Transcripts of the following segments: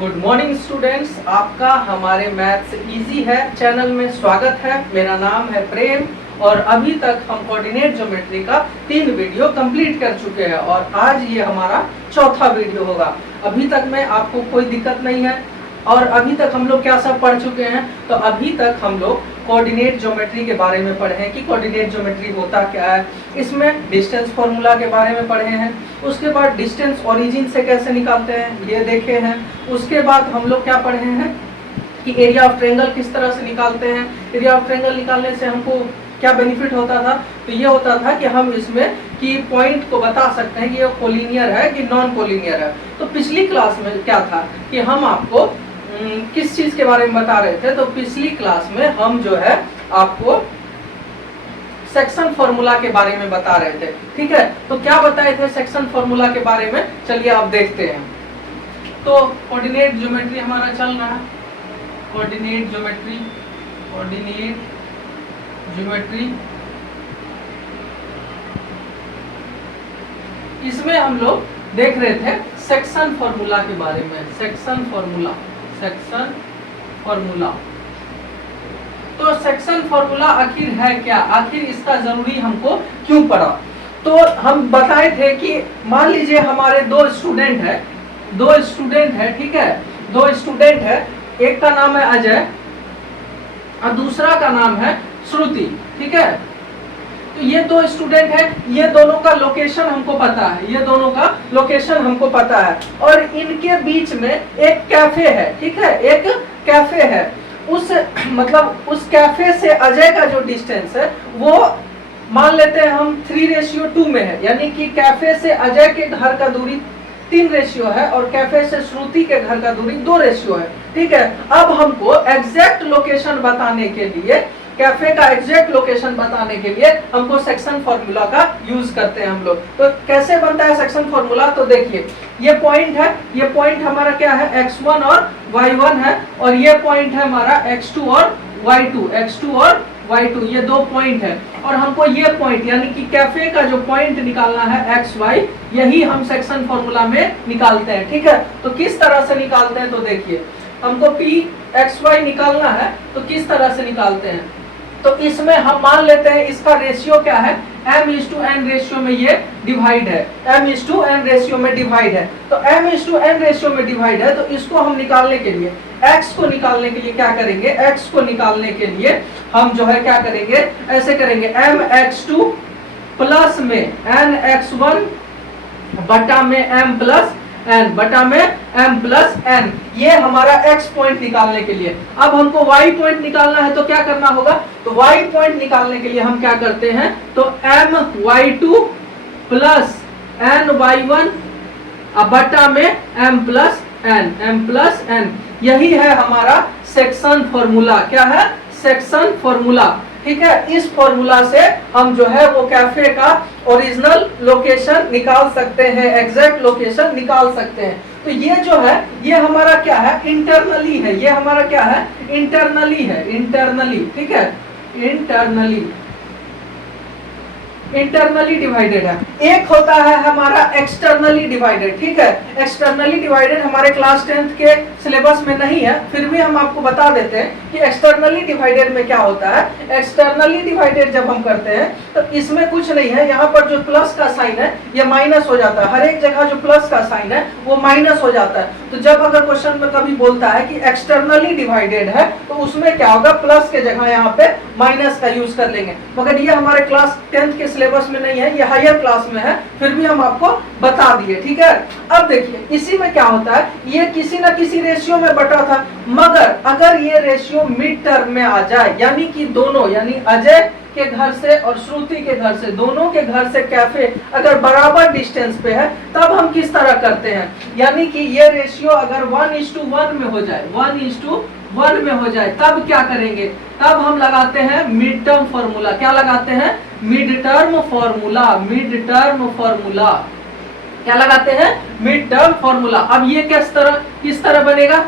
Good morning students, आपका हमारे maths easy है चैनल में स्वागत है। मेरा नाम है प्रेम और अभी तक हम कोऑर्डिनेट ज्योमेट्री का 3 वीडियो कंप्लीट कर चुके हैं और आज ये हमारा चौथा वीडियो होगा। अभी तक में आपको कोई दिक्कत नहीं है और अभी तक हम लोग क्या सब पढ़ चुके हैं। तो अभी तक हम लोग कोऑर्डिनेट ज्योमेट्री के बारे में पढ़े हैं कि कोऑर्डिनेट ज्योमेट्री होता क्या है। इसमें डिस्टेंस फॉर्मूला के बारे में पढ़े हैं, उसके बाद डिस्टेंस ओरिजिन से कैसे निकालते हैं ये देखे हैं। उसके बाद हम लोग क्या पढ़े हैं कि एरिया ऑफ ट्रायंगल किस तरह से निकालते हैं। एरिया ऑफ ट्रायंगल निकालने से हमको क्या बेनिफिट होता था, तो ये होता था कि हम इसमें कि पॉइंट को बता सकते हैं कि ये कोलिनियर है कि नॉन कोलिनियर है। तो पिछली क्लास में क्या था कि हम आपको किस चीज के बारे में बता रहे थे, तो पिछली क्लास में हम जो है आपको सेक्शन फॉर्मूला के बारे में बता रहे थे। ठीक है, तो क्या बताए थे सेक्शन फॉर्मूला के बारे में, चलिए आप देखते हैं। तो कोऑर्डिनेट ज्योमेट्री हमारा चल रहा है, कोऑर्डिनेट ज्योमेट्री इसमें हम लोग देख रहे थे सेक्शन फॉर्मूला के बारे में। सेक्शन फॉर्मूला तो सेक्शन फॉर्मूला आखिर है क्या, आखिर इसका जरूरी हमको क्यों पड़ा। तो हम बताए थे कि मान लीजिए हमारे दो स्टूडेंट है, ठीक है, 2 स्टूडेंट है, एक का नाम है अजय और दूसरा का नाम है श्रुति। ठीक है, तो ये 2 स्टूडेंट है, ये दोनों का लोकेशन हमको पता है, और इनके बीच में एक कैफे है। ठीक है, एक कैफे है, उस कैफे से अजय का जो डिस्टेंस है वो मान लेते हैं हम 3:2 में है, यानी कि कैफे से अजय के घर का दूरी 3 है और कैफे से श्रुति के घर का दूरी 2 है। ठीक है, अब हमको एग्जैक्ट लोकेशन बताने के लिए, कैफे का एग्जैक्ट लोकेशन बताने के लिए हमको सेक्शन फॉर्मूला का यूज करते हैं हम लोग। तो कैसे बनता है सेक्शन फॉर्मूला, तो देखिए ये पॉइंट है, ये पॉइंट हमारा क्या है x1 और y1 है, और ये पॉइंट है हमारा x2 और y2, ये 2 पॉइंट है। और हमको ये पॉइंट यानी कि कैफे का जो पॉइंट निकालना है xy, यही हम सेक्शन फॉर्मूला में निकालते हैं। ठीक है, तो किस तरह से निकालते हैं, तो देखिए हमको pxy निकालना है, तो किस तरह से निकालते हैं, तो इसमें हम मान लेते हैं इसका रेशियो क्या है, m:n रेशियो में ये डिवाइड है, m:n रेशियो में डिवाइड है। तो m:n रेशियो में डिवाइड है, तो इसको हम निकालने के लिए, x को निकालने के लिए क्या करेंगे, x को निकालने के लिए हम जो है क्या करेंगे, ऐसे करेंगे mx2 प्लस में nx1 बटा में m प्लस n, ये हमारा x पॉइंट निकालने के लिए। अब हमको y पॉइंट निकालना है, तो क्या करना होगा, तो y पॉइंट निकालने के लिए हम क्या करते हैं, तो my2 प्लस ny1 बटा में m प्लस n, यही है हमारा सेक्शन फॉर्मूला। क्या है, सेक्शन फॉर्मूला। ठीक है, इस फॉर्मूला से हम जो है वो कैफे का ओरिजिनल लोकेशन निकाल सकते हैं, एग्जैक्ट लोकेशन निकाल सकते हैं। तो ये जो है ये हमारा क्या है, इंटरनली है, ये हमारा क्या है, इंटरनली। ठीक है, इंटरनली डिवाइडेड है। एक होता है हमारा एक्सटर्नली डिवाइडेड। ठीक है, एक्सटर्नली डिवाइडेड हमारे क्लास 10th के सिलेबस में नहीं है, फिर भी हम आपको बता देते हैं कि एक्सटर्नली डिवाइडेड में क्या होता है। एक्सटर्नली डिवाइडेड जब हम करते हैं तो इसमें कुछ नहीं है, यहाँ पर जो प्लस का साइन है ये माइनस हो जाता है, हर एक जगह जो प्लस का साइन है वो माइनस हो जाता है। तो जब अगर क्वेश्चन में कभी बोलता है कि एक्सटर्नली डिवाइडेड है, तो उसमें क्या होगा, प्लस के जगह यहाँ पे माइनस का यूज कर लेंगे। मगर ये हमारे क्लास 10th के सिलेबस में नहीं है, ये हायर क्लास में है, फिर भी हम आपको बता दिए। ठीक है, अब देखिए इसी में क्या होता है, ये किसी ना किसी रेशियो में बटा था, मगर अगर ये रेशियो मिड टर्म में आ जाए, यानी कि दोनों, यानी अजय के घर से और श्रुति के घर से, दोनों के घर से कैफे अगर बराबर डिस्टेंस पे है, तब हम किस तरह करते हैं, यानी कि ये रेशियो अगर 1:1 में हो जाए, 1:1 में हो जाए, तब क्या करेंगे, तब हम लगाते हैं मिड टर्म फॉर्मूला। क्या लगाते हैं, मिड टर्म फॉर्मूला। क्या लगाते हैं, मिड टर्म फॉर्मूला। अब ये किस तरह बनेगा,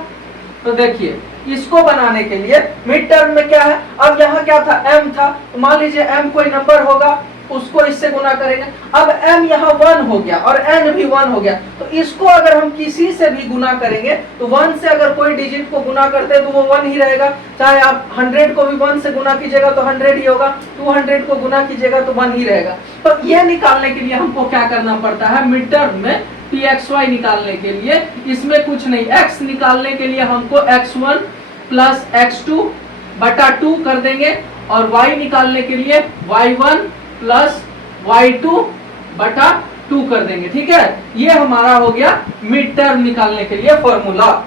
तो देखिए इसको बनाने के लिए मिड टर्म में क्या है, अब यहाँ क्या था, m था, तो मान लीजिए m कोई नंबर होगा, उसको इससे गुना करेंगे। अब m यहाँ 1 हो गया और n भी 1 हो गया, तो इसको अगर हम किसी से भी गुना करेंगे तो 1 से अगर कोई डिजिट को गुना करते हैं तो वो 1 ही रहेगा। चाहे आप 100 को भी 1 से गुना कीजिएगा तो 100 ही होगा, 200 को गुना कीजिएगा तो 1 ही रहेगा। तो ये निकालने के लिए हमको क्या करना पड़ता है, मिड टर्म में pxy निकालने के लिए इसमें कुछ नहीं, x निकालने के लिए हमको x1 प्लस x2 बटा 2 कर देंगे और y निकालने के लिए y1 प्लस y2 बटा 2 कर देंगे। ठीक है, ये हमारा हो गया मिड टर्म निकालने के लिए फॉर्मूला।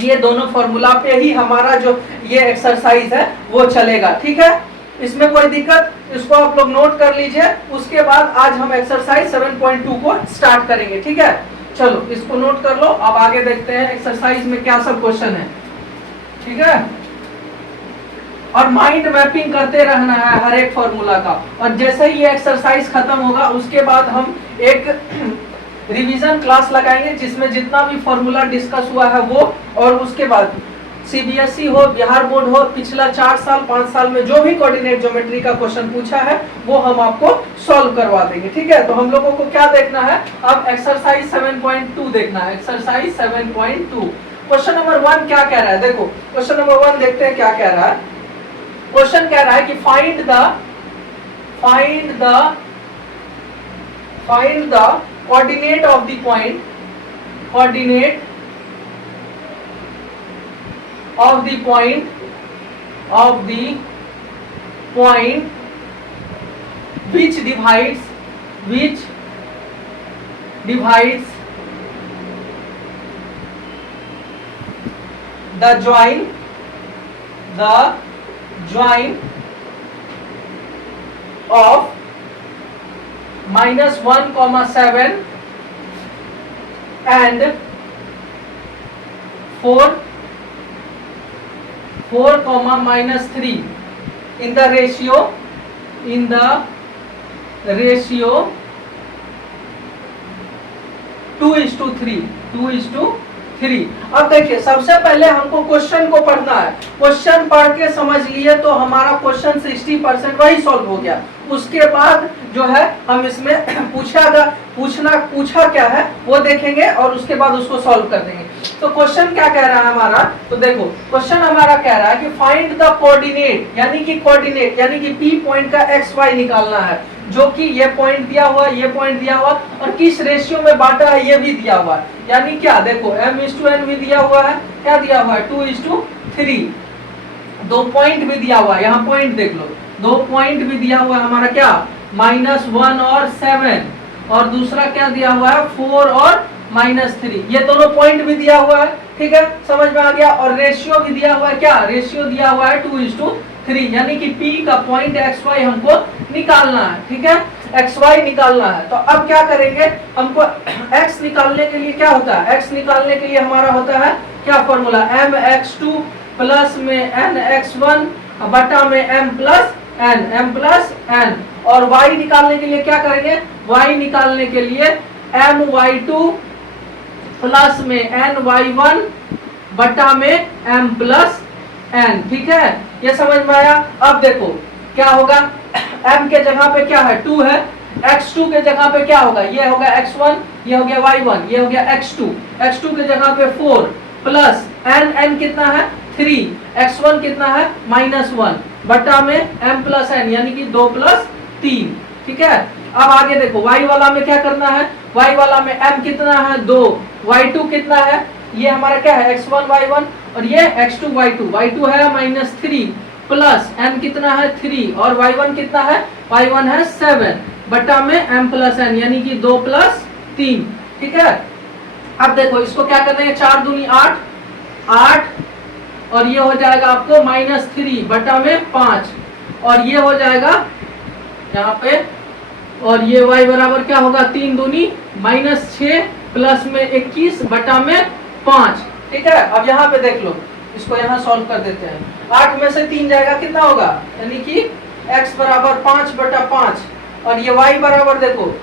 ये दोनों फॉर्मूला पे ही हमारा जो ये एक्सरसाइज है वो चलेगा। ठीक है, इसमें कोई दिक्कत, इसको आप लोग नोट कर लीजिए। उसके बाद आज हम एक्सरसाइज 7.2 को स्टार्ट करेंगे। ठीक है, चलो इसको नोट कर लो। अब आगे देखते हैं एक्सरसाइज में क्या सब क्वेश्चन है। ठीक है, और माइंड मैपिंग करते रहना है हर एक फॉर्मूला का। और जैसे ही ये एक्सरसाइज खत्म होगा उसके बाद हम एक रिवीजन क्लास लगाएंगे जिसमें जितना भी फॉर्मूला डिस्कस हुआ है वो, और उसके बाद सीबीएसई हो, बिहार बोर्ड हो, पिछला 4 साल 5 साल में जो भी कोऑर्डिनेट ज्योमेट्री का क्वेश्चन पूछा है वो हम आपको सॉल्व करवा देंगे। ठीक है, तो हम लोगों को क्या देखना है, अब एक्सरसाइज 7.2 देखना है। एक्सरसाइज 7.2 क्वेश्चन नंबर 1 क्या कह रहा है, देखो क्वेश्चन नंबर 1 देखते हैं क्या कह रहा है। क्वेश्चन कह रहा है कि find the coordinate of the point, coordinate of the point which divides the join of -1,7 and 4, -3 in the ratio 2:3। अब देखिए सबसे पहले हमको क्वेश्चन को पढ़ना है। क्वेश्चन पढ़ के समझ लिए तो हमारा क्वेश्चन 60% वही सॉल्व हो गया। उसके बाद जो है हम इसमें पूछा क्या है वो देखेंगे और उसके बाद उसको सॉल्व कर देंगे। तो क्वेश्चन क्या कह रहा है हमारा, तो देखो क्वेश्चन हमारा कह रहा है कि फाइंड द कोऑर्डिनेट, यानी कि कोऑर्डिनेट यानी कि P पॉइंट का XY निकालना है, जो कि ये पॉइंट दिया हुआ, ये पॉइंट दिया हुआ और किस रेशियो में बांटा है ये भी दिया हुआ है। यानी क्या, देखो m:n भी दिया हुआ है, क्या दिया हुआ है 2:3, 2 पॉइंट भी दिया हुआ है, यहाँ पॉइंट देख लो, 2 पॉइंट भी दिया हुआ है हमारा, क्या -1 और 7, और दूसरा क्या दिया हुआ है 4 और -3, ये दोनों पॉइंट भी दिया हुआ है। ठीक है, समझ में आ गया। और रेशियो भी दिया हुआ है, क्या रेशियो दिया हुआ है 2:3, यानी कि P का पॉइंट XY हमको निकालना है। ठीक है, XY निकालना है। तो अब क्या करेंगे, हमको X निकालने के लिए क्या होता है, X निकालने के लिए हमारा होता है क्या फॉर्मूला, mx2 प्लस में nx1 बटा में m प्लस n। और y निकालने के लिए क्या करेंगे, y निकालने के लिए my2 प्लस में ny1 बटा में m प्लस n। ठीक है, ये समझ में आया। अब देखो क्या होगा, m के जगह पे क्या है 2 है, x2 के जगह पे क्या होगा, ये होगा x1, ये हो गया y1, ये हो गया x2 के जगह पे 4 प्लस n कितना है 3, x1 कितना है -1 बटा में m प्लस n, यानी कि 2 + 3। ठीक है, अब आगे देखो y वाला में क्या करना है, y वाला में m कितना है 2, y2 कितना है, ये हमारा क्या है x1 y1 और ये x2 y2 है -3 प्लस n कितना है 3 और y1 कितना है, y1 है 7 बटा में m प्लस n, यानी कि 2 + 3। ठीक है, अब देखो इसको क्या करना है, 4 दूनी 8 और ये हो जाएगा आपको -3 बटा में 5 और ये हो जाएगा यहाँ पे, और ये y बराबर क्या होगा 3 दूनी -6 प्लस में 21 बटा में 5। ठीक है, अब यहाँ पे देख लो, इसको यहाँ सॉल्व कर देते हैं। 8 में से 3 जाएगा कितना होगा, यानी कि x बराबर 5 बटा 5 और ये y बराबर देखो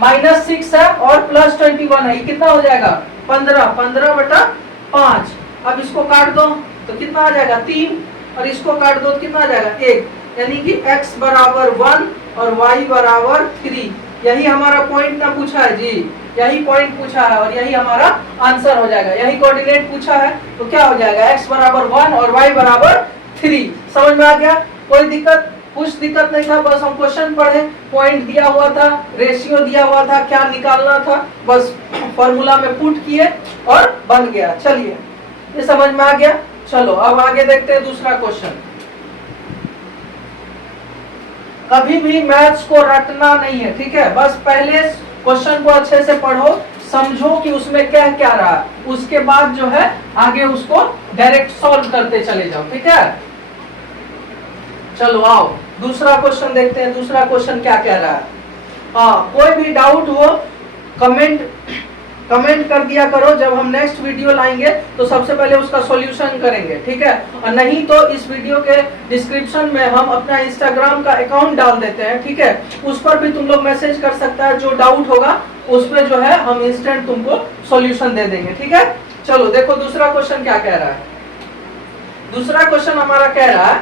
-6 है और +21 है, ये कितना हो जाएगा 15 बटा 5। अब इसको काट दो तो कितना आ जाएगा 3 और इसको काट दो तो कितना आ जाएगा 1, यानी कि x बराबर 1 और y बराबर 3। यही हमारा पॉइंट ना पूछा है जी, यही पॉइंट पूछा है और यही हमारा आंसर हो जाएगा। यही कोऑर्डिनेट पूछा है तो क्या हो जाएगा, x बराबर 1 और y बराबर 3। समझ में आ गया? कोई दिक्कत? कुछ दिक्कत नहीं था, बस हम क्वेश्चन पढ़े, पॉइंट दिया हुआ था, रेशियो दिया हुआ था, क्या निकालना था, बस फॉर्मूला में पुट किए और बन गया। चलिए, ये समझ में आ गया। चलो अब आगे देखते हैं दूसरा क्वेश्चन। कभी भी मैथ्स को रटना नहीं है, ठीक है? बस पहले क्वेश्चन को अच्छे से पढ़ो, समझो कि उसमें क्या क्या रहा, उसके बाद जो है आगे उसको डायरेक्ट सॉल्व करते चले जाओ, ठीक है? चलो आओ दूसरा क्वेश्चन देखते हैं। दूसरा क्वेश्चन क्या कह रहा है? कोई भी डाउट हो कमेंट कर दिया करो। जब हम नेक्स्ट वीडियो लाएंगे तो सबसे पहले उसका सॉल्यूशन करेंगे, ठीक है? और नहीं तो इस वीडियो के डिस्क्रिप्शन में हम अपना इंस्टाग्राम का अकाउंट डाल देते हैं, ठीक है? उस पर भी तुम लोग मैसेज कर सकता है, जो डाउट होगा उसमें जो है हम इंस्टेंट तुमको सॉल्यूशन दे देंगे, ठीक है? चलो देखो दूसरा क्वेश्चन क्या कह रहा है। दूसरा क्वेश्चन हमारा कह रहा है,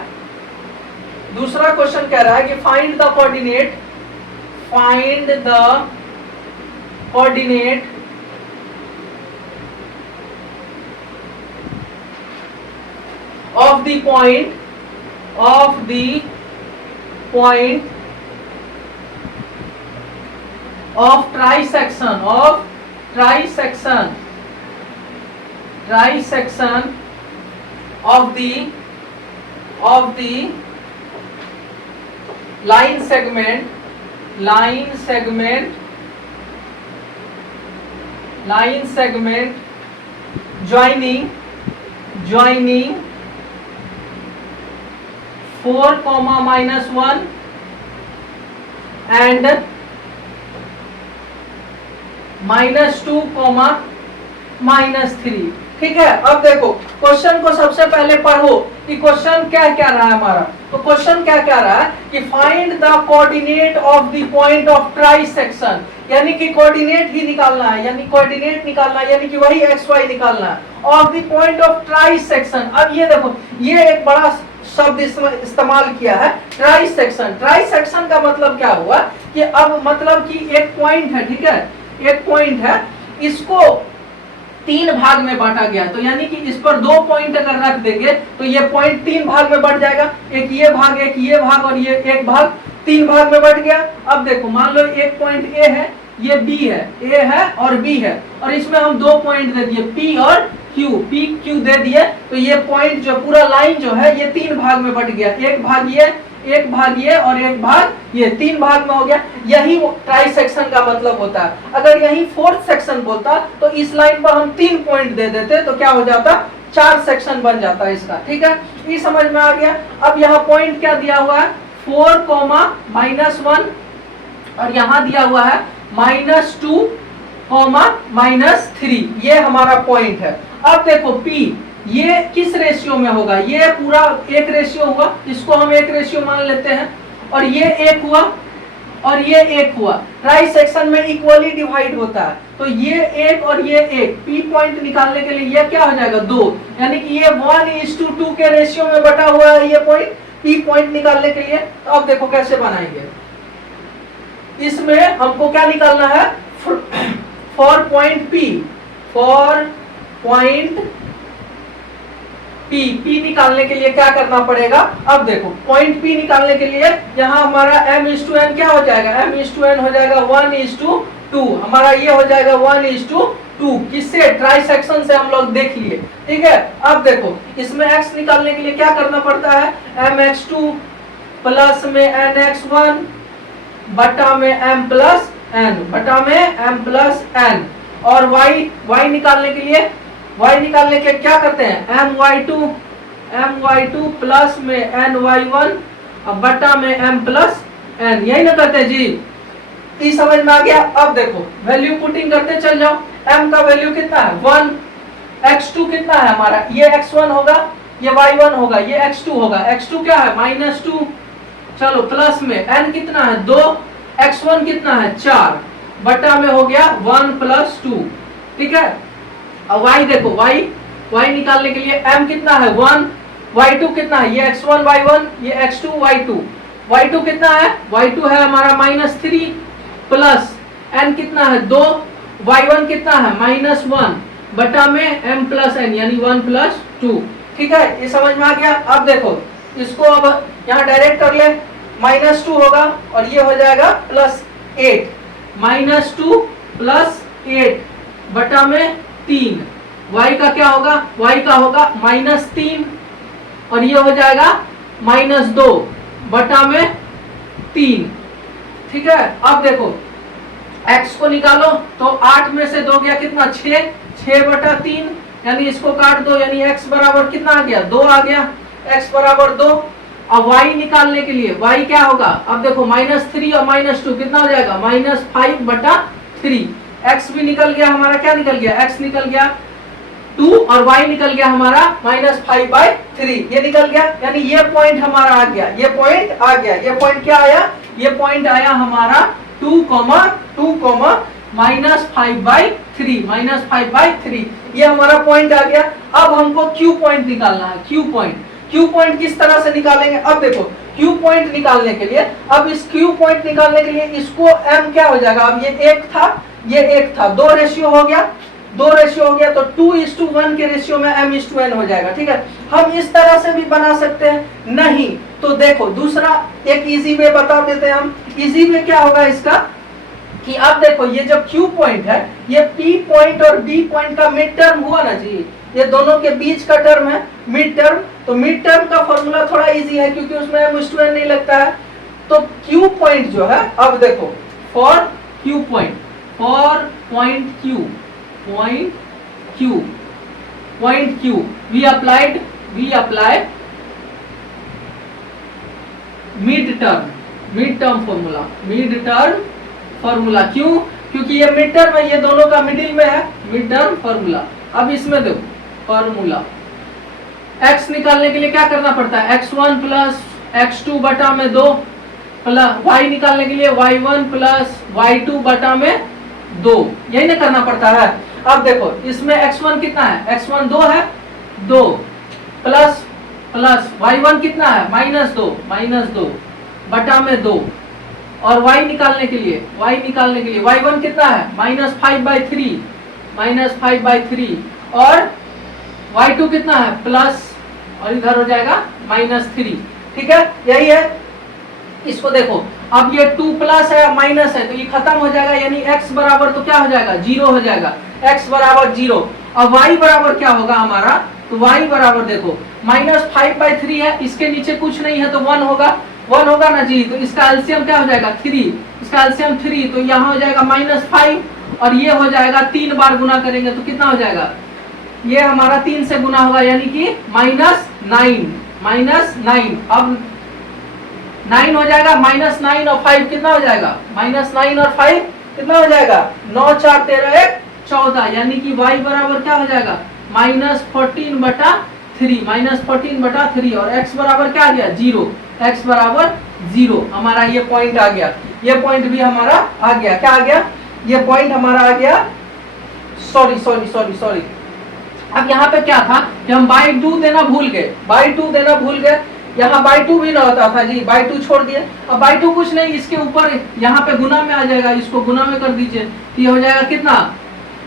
दूसरा क्वेश्चन कह रहा है कि find the coordinate of the point of trisection of the line segment joining 4, -1 and -2, -3। ठीक है? अब देखो क्वेश्चन को सबसे पहले पढ़ो कि क्वेश्चन क्या क्या रहा है हमारा। तो क्वेश्चन क्या क्या रहा है कि find the coordinate of the point of trisection, यानी कि कोऑर्डिनेट ही निकालना है, यानी कोऑर्डिनेट निकालना है, यानी कि वही xy निकालना है of the point of trisection. अब ये देखो, ये एक बड़ा शब्द इस्तेमाल किया है, ट्राइसेक्शन। ट्राइसेक्शन का मतलब क्या हुआ कि अब मतलब कि एक पॉइंट है, ठीक है? एक पॉइंट है, इसको 3 भाग में बांटा गया, तो यानी कि इस पर 2 पॉइंट अगर रख देंगे तो ये पॉइंट 3 भाग में बढ़ जाएगा। एक ये भाग और ये एक भाग 3 भाग में बढ़ गया। अब देखो मान लो एक पॉइंट ए है, ये बी है, ए है और बी है, और इसमें हम 2 पॉइंट दे दिए पी और क्यू, पी क्यू दे दिए, तो ये पॉइंट जो पूरा लाइन जो है ये 3 भाग में बढ़ गया। एक भाग ये और एक भाग ये, 3 भाग में हो गया। यही ट्राइसेक्शन का मतलब होता है। अगर यही 4th सेक्शन बोलता तो इस लाइन पर हम 3 पॉइंट दे देते तो क्या हो जाता, 4 सेक्शन बन जाता इसका, ठीक है? ये समझ में आ गया। अब यहाँ पॉइंट क्या दिया हुआ है, 4, -1 और यहाँ दिया हुआ है -2, -3, ये हमारा पॉइंट है। अब देखो P ये किस रेशियो में होगा, ये पूरा एक रेशियो हुआ, इसको हम एक रेशियो मान लेते हैं, और ये एक हुआ और ये एक हुआ। ट्राइसेक्शन में इक्वली डिवाइड होता है, तो ये एक और ये एक, P पॉइंट निकालने के लिए ये क्या हो जाएगा 2, यानी कि ये 1:2 के रेशियो में बटा हुआ है ये पॉइंट, P पॉइंट निकालने के लिए। तो अब देखो कैसे बनाएंगे, इसमें हमको क्या निकालना है, फॉर पॉइंट P निकालने के लिए क्या करना पड़ेगा। अब देखो पॉइंट P निकालने के लिए यहाँ हमारा m:n क्या हो जाएगा, m:n हो जाएगा 1:2, हमारा ये हो जाएगा 1:2। किससे, ट्राइसेक्शन से हम लोग देख लिए, ठीक है? अब देखो इसमें x निकालने के लिए क्या करना पड़ता है, mx2 प्लस में nx1 बटा में m प्लस n, और y निकालने के लिए क्या करते हैं, my2 प्लस में ny1 बटा में m प्लस n, यही ना करते हैं जी? ये समझ में आ गया। अब देखो वैल्यू पुटिंग करते चल जाओ। m का वैल्यू कितना है 1, x2 कितना है हमारा, ये x1 होगा, ये y1 होगा, ये x2 होगा। x2 क्या है -2, चलो प्लस में n कितना है 2, x1 कितना है 4, बटा में हो गया 1 + 2, ठीक है? अब y देखो, y निकालने के लिए m कितना है 1, y2 कितना है, ये x1 y1, ये x2 y2, y2 कितना है, y2 है हमारा -3 प्लस n कितना है 2, y1 कितना है -1 बटा में m प्लस n यानी 1 प्लस 2। ठीक है, ये समझ में आ गया। अब देखो इसको अब यहाँ डायरेक्ट कर ले, -2 होगा और ये हो जाएगा +8, -2 प्लस 8 बटा में 3। y का क्या होगा, y का होगा -3 और ये हो जाएगा -2 बटा में 3। ठीक है, अब देखो x को निकालो तो 8 में से 2 गया कितना 6 बटा 3 यानी इसको काट दो यानी x बराबर कितना आ गया 2 आ गया, x बराबर 2। अब y निकालने के लिए y क्या होगा, अब देखो -3 और -2 कितना हो जाएगा -5 बटा 3। x भी निकल गया हमारा, क्या निकल गया x निकल गया 2 और y निकल गया हमारा -5/3 ये निकल गया यानी ये पॉइंट हमारा आ गया, ये पॉइंट आ गया। ये पॉइंट क्या आया, ये पॉइंट आया हमारा 2, -5/3 ये हमारा पॉइंट आ गया। अब हमको Q पॉइंट निकालना है। Q पॉइंट किस तरह से निकालेंगे, अब देखो Q पॉइंट निकालने के लिए, अब इस Q पॉइंट निकालने के लिए इसको M क्या हो जाएगा, अब ये 1 था, ये 1 था, 2 रेशियो हो गया, 2 रेशियो हो गया तो 2:1 के रेशियो में M:n हो जाएगा। ठीक है, हम इस तरह से भी बना सकते हैं, नहीं तो देखो दूसरा एक इजी वे बता देते हैं हम। इजी वे क्या होगा इसका कि अब देखो ये जब Q पॉइंट है, ये P पॉइंट और B पॉइंट का मिड टर्म हुआ ना जी, ये दोनों के बीच का टर्म है मिड टर्म। तो मिड टर्म का फॉर्मूला थोड़ा इजी है क्योंकि उसमें M:n नहीं लगता है। तो Q पॉइंट जो है, अब देखो for Q point, for point Q we apply mid term formula. क्यों, क्योंकि ये मिड टर्म है, ये दोनों का मिडिल में है, मिड टर्म फॉर्मूला। अब इसमें देखो फॉर्मूला x निकालने के लिए क्या करना पड़ता है, x1 प्लस x2 बटा में 2 प्लस y निकालने के लिए y1 प्लस y2 बटा में 2, यही ना करना पड़ता है। अब देखो इसमें x1 कितना है, x1 2 है, 2 प्लस y1 कितना है -2 बटा में 2 और y निकालने के लिए y1 कितना है -5/3 और y2 कितना है प्लस और इधर हो जाएगा -3। ठीक है, यही है। इसको देखो अब ये 2 प्लस है माइनस है तो ये खत्म हो जाएगा यानी x बराबर तो क्या हो जाएगा 0 हो जाएगा, x बराबर 0। अब y बराबर क्या होगा हमारा, तो y बराबर देखो -5/3 है, इसके नीचे कुछ नहीं है तो 1 होगा ना जी। तो इसका एलसीएम क्या हो जाएगा 3, इसका एलसीएम 3 तो यहाँ हो जाएगा -5 और ये हो जाएगा 3 बार गुना करेंगे तो कितना हो जाएगा, ये हमारा 3 से गुना होगा यानी कि -9। अब 9 हो जाएगा, -9 और 5 कितना हो जाएगा, -9 और 5 कितना हो जाएगा 9 4 13 1 14 यानी कि y बराबर क्या हो जाएगा -14/3 और x बराबर क्या आ गया 0, x बराबर 0। हमारा ये पॉइंट आ गया, ये पॉइंट भी हमारा आ गया, क्या आ गया, ये पॉइंट हमारा आ गया। सॉरी अब यहाँ पे क्या था कि हम by2 देना भूल गए, यहाँ by2 भी ना होता था जी, by2 छोड़ दिए। अब by2 कुछ नहीं, इसके ऊपर यहाँ पे गुना में आ जाएगा, इसको गुना में कर दीजिए तो ये हो जाएगा कितना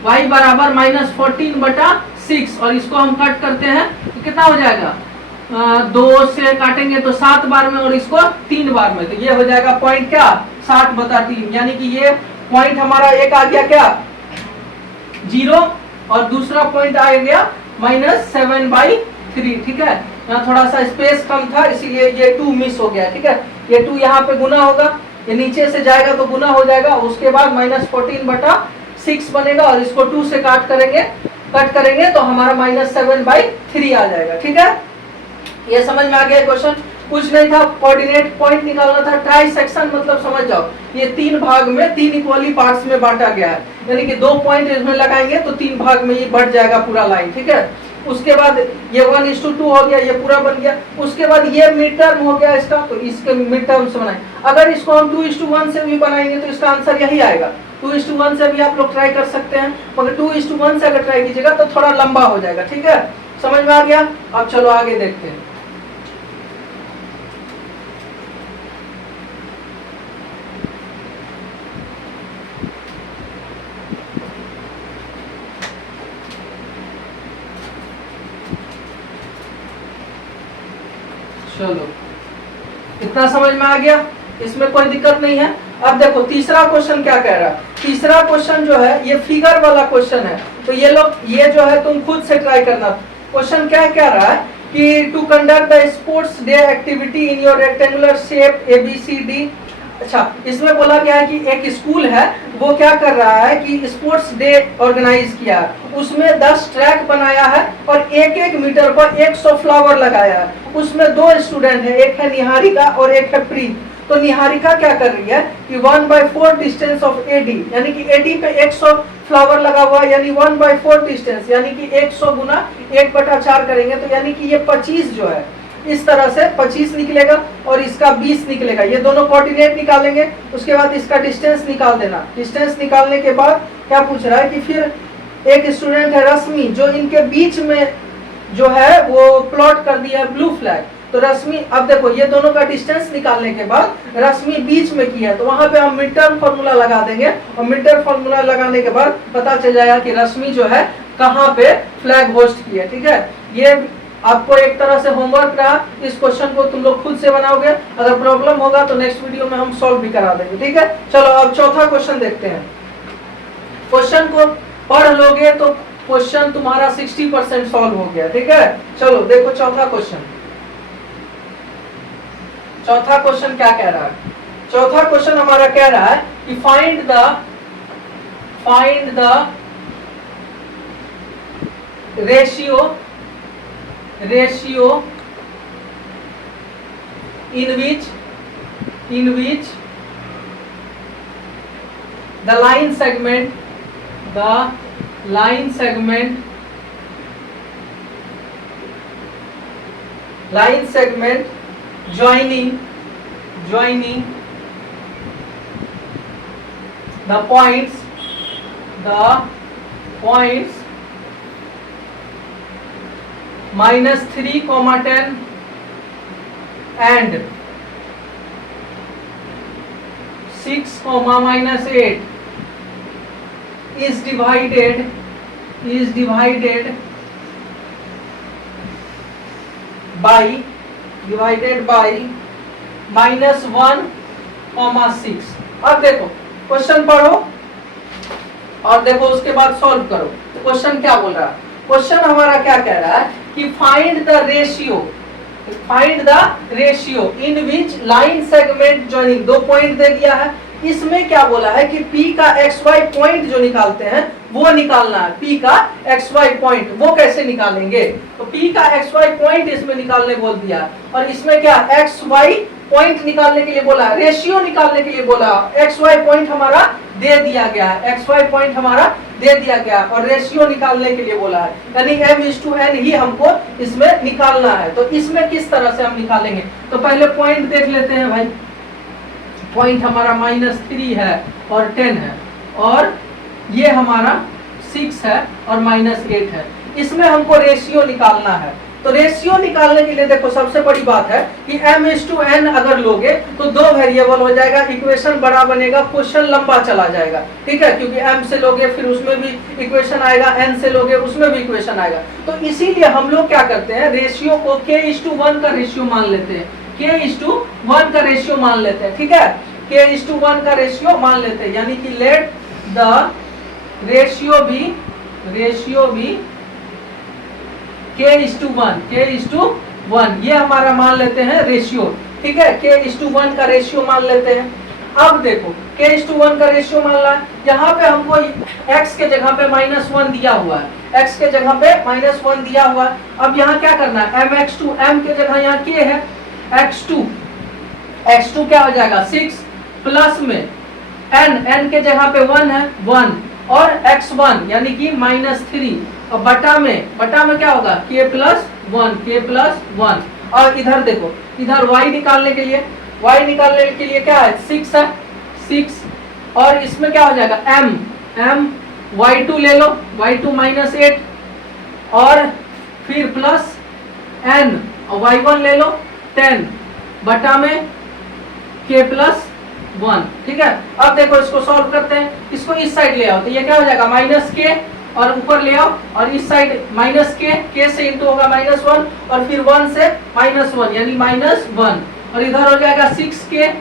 y बराबर -14/6 और इसको हम कट करते हैं तो कितना हो जाएगा 2 से काटेंगे तो 7 बार में और इसको 3 बार में, तो ये हो जाएगा पॉइंट क्या 60/3 यानी कि ये पॉइंट हमारा एक आ गया क्या 0 और दूसरा पॉइंट आ गया -7/3। ठीक है, यहाँ थोड़ा सा स्पेस कम था इसीलिए ये 2 मिस हो गया। ठीक है, ये 2 यहाँ पे गुना होगा, ये नीचे से जाएगा तो गुना हो जाएगा, उसके बाद -14/6 बनेगा और इसको 2 से कट करेंगे तो हमारा -7/3 आ जाएगा। ठीक है, ये समझ में आ गया क्वेश्चन, कुछ नहीं था, कोऑर्डिनेट पॉइंट निकालना था। ट्राई सेक्शन मतलब समझ जाओ, ये 3 भाग में 3 इक्वली पार्ट्स में बांटा गया है, यानी कि 2 पॉइंट इसमें लगाएंगे तो 3 भाग में ये बढ़ जाएगा पूरा लाइन। ठीक है, उसके बाद ये 1:2 हो गया, ये पूरा बन गया। उसके बाद ये मिड टर्म हो गया इसका, तो इसके मिड टर्म से बनाए। अगर इसको हम 2:1 से भी बनाएंगे तो इसका आंसर यही आएगा। 2:1 से भी आप लोग ट्राई कर सकते हैं, मगर 2:1 से अगर ट्राई कीजिएगा तो थोड़ा लंबा हो जाएगा। ठीक है, समझ में आ गया। अब चलो आगे देखते हैं। चलो इतना समझ में आ गया, इसमें कोई दिक्कत नहीं है। अब देखो तीसरा क्वेश्चन क्या कह रहा है। तीसरा क्वेश्चन जो है ये फिगर वाला क्वेश्चन है, तो ये जो है तुम खुद से ट्राई करना। क्वेश्चन क्या कह रहा है कि to conduct the sports day activity in your rectangular shape ABCD। अच्छा, इसमें बोला गया है कि एक स्कूल है, वो क्या कर रहा है कि स्पोर्ट्स डे ऑर्गेनाइज किया है, उसमें 10 ट्रैक बनाया है और एक एक मीटर पर 100 फ्लावर लगाया है। उसमें 2 स्टूडेंट है, एक है निहारिका और एक है प्रीत। तो निहारिका क्या कर रही है कि 1/4 डिस्टेंस ऑफ AD, यानी कि AD पे 100 फ्लावर लगा हुआ है, यानी 1/4 डिस्टेंस, यानी कि 100 गुना 1/4 करेंगे तो यानी कि ये 25 जो है इस तरह से 25 निकलेगा और इसका 20 निकलेगा। ये दोनों कोऑर्डिनेट निकालेंगे, उसके बाद इसका डिस्टेंस निकाल देना। डिस्टेंस निकालने के बाद क्या पूछ रहा है कि फिर एक स्टूडेंट है रश्मि, जो इनके बीच में जो है वो प्लॉट कर दिया है ब्लू फ्लैग। तो रश्मि, अब देखो ये दोनों का डिस्टेंस निकालने के बाद रश्मि बीच में की है, तो वहां पे हम मिड टर्म फॉर्मूला लगा देंगे और मिड टर्म फॉर्मूला लगाने के बाद पता चल जाएगा कि रश्मि जो है कहाँ पे फ्लैग होस्ट की है। ठीक है, ये आपको एक तरह से होमवर्क रहा। इस क्वेश्चन को तुम लोग खुद से बनाओगे, अगर प्रॉब्लम होगा तो नेक्स्ट वीडियो में हम सॉल्व भी करा देंगे। ठीक है, चलो अब चौथा क्वेश्चन देखते हैं। क्वेश्चन को पढ़ लोगे तो क्वेश्चन तुम्हारा 60% सॉल्व हो गया। ठीक है, चलो देखो चौथा क्वेश्चन। चौथा क्वेश्चन क्या कह रहा है। चौथा क्वेश्चन हमारा कह रहा है कि find the ratio in which the line segment joining the points -3, 10 and 6, -8 is divided by -1, 6। अब देखो क्वेश्चन पढ़ो और देखो उसके बाद सॉल्व करो। क्वेश्चन क्या बोल रहा है। क्वेश्चन हमारा क्या कह रहा है कि find the ratio in which line segment joining, 2 point दे दिया है। इसमें क्या बोला है कि P का XY पॉइंट जो निकालते हैं वो निकालना है। P का XY पॉइंट वो कैसे निकालेंगे, तो P का XY पॉइंट इसमें निकालने बोल दिया और इसमें क्या XY पॉइंट निकालने के लिए बोला, रेशियो निकालने के लिए बोला। XY पॉइंट हमारा दे दिया गया है, XY पॉइंट हमारा दे दिया गया और रेशियो निकालने के लिए बोला है, यानी M/N ही हमको इसमें निकालना है। तो इसमें किस तरह से हम निकालेंगे, तो पहले पॉइंट देख लेते हैं भाई। पॉइंट हमारा -3 है और 10 है और ये हमारा 6 है और -8 है। इसमें हमको रेशियो निकालना है। तो रेशियो निकालने के लिए देखो सबसे बड़ी बात है कि M/N अगर लोगे तो 2 वेरिएबल हो जाएगा, इक्वेशन बड़ा बनेगा, क्वेश्चन लंबा चला जाएगा। ठीक है, क्योंकि M से लोगे फिर उसमें भी इक्वेशन आएगा, N से लोगे उसमें भी इक्वेशन आएगा। तो इसीलिए हम लोग क्या करते हैं, रेशियो को K/1 का रेशियो मान लेते हैं। K/1 का रेशियो मान लेते हैं। ठीक है, K/1 का रेशियो मान लेते हैं, यानी कि let the ratio B K/1 ये हमारा मान लेते हैं रेशियो। ठीक है, K/1 का रेशियो मान लेते हैं। अब देखो K/1 का रेशियो मान ला, यहाँ पे हमको x के जगह पे -1 दिया हुआ है, x के जगह पे -1 दिया हुआ है। अब यहाँ क्या करना है, mx2, m के जगह यहाँ k है, x2 क्या हो जाएगा 6 प्लस में n के जगह पे 1 है 1 और x1 यानी कि -3 और बटा में क्या होगा k+1 और इधर देखो, इधर y निकालने के लिए क्या है 6 है 6 और इसमें क्या हो जाएगा m y2 ले लो, y2 -8 और फिर प्लस n और y1 ले लो 10 बटा में k+1। ठीक है, अब देखो इसको सॉल्व करते हैं, इसको इस साइड ले आओ तो ये क्या हो जाएगा -k और ऊपर ले आओ और इस साइड माइनस के से इंटू होगा -1 और फिर 1 से -1 यानी -1 और इधर हो जाएगा 6k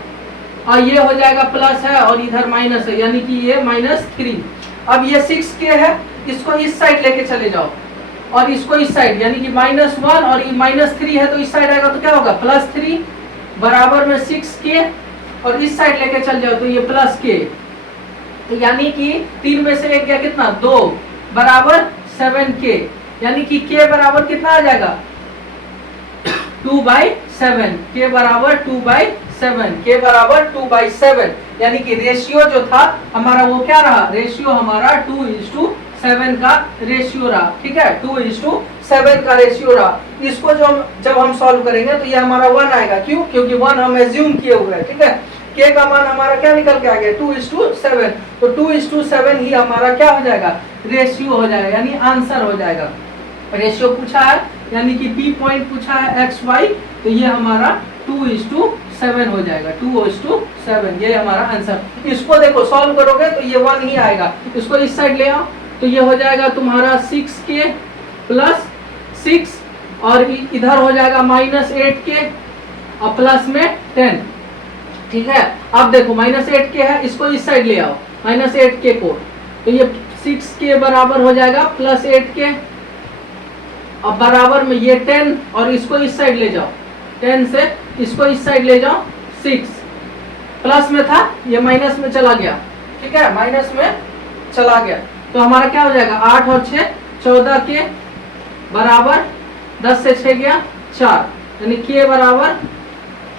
और ये हो जाएगा प्लस है और इधर माइनस है यानी कि ये -3। अब ये 6k है, इसको इस साइड लेके चले जाओ और इसको इस साइड यानी कि -1 और ये -3 है तो इस साइड आएगा तो क्या होगा +3 बराबर में 6k और इस साइड लेके चल जाओ तो ये +k तो यानी कि 3 में से 1 गया कितना 2 बराबर 7k यानी कि k बराबर कितना आ जाएगा 2/7 k बराबर 2/7 k बराबर 2/7 यानी कि रेशियो जो था हमारा वो क्या रहा रेशियो हमारा 2:7 का रेशियो रहा। ठीक है 2:7 का रेशियो रहा। इसको जब हम सॉल्व करेंगे तो ये हमारा 1 आएगा। क्यों? क्योंकि 1 हम एज्यूम किए हुए हैं। ठीक है k का मान हमारा क्या निकल के आ गया 2:7 तो 2:7 ही हमारा क्या हो जाएगा रेशियो हो जाएगा यानी आंसर हो जाएगा। रेशियो पूछा है यानी कि p पॉइंट पूछा है x y तो ये हमारा 2:7 हो जाएगा 2:7 ये हमारा आंसर। इसको देखो सॉल्व करोगे तो ये 1 ही आएगा। इसको इस साइड ले आओ तो ये हो जाएगा तुम्हारा 6k प्लस 6 और इधर हो जाएगा -8k और प्लस में 10। ठीक है अब देखो -8k है इसको इस साइड ले आओ -8k को तो ये 6k बराबर हो जाएगा +8k अब बराबर में ये 10 और इसको इस साइड ले जाओ 10 से इसको इस साइड ले जाओ 6 प्लस में था ये माइनस में चला गया। ठीक है माइनस में चला गया तो हमारा क्या हो जाएगा 8 और 6 14k बराबर 10 से 6 गया 4 यानी k बराबर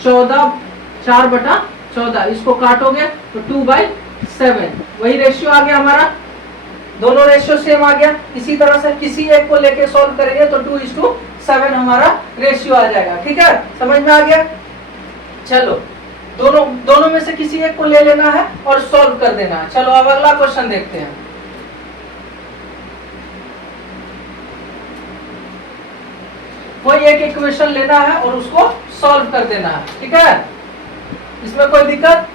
4/14 इसको काटोगे तो 2/7 वही रेशियो आ गया हमारा। दोनों रेशियो सेम आ गया। इसी तरह से किसी एक को लेके सॉल्व करेंगे तो 2:7 हमारा रेशियो आ जाएगा। ठीक है समझ में आ गया। चलो दोनों में से किसी एक को ले लेना है और सॉल्व कर देना है। चलो अब अगला क्वेश्चन देखते हैं। कोई एक इक्वेशन लेना है और उसको सॉल्व कर देना है। ठीक है इसमें कोई दिक्कत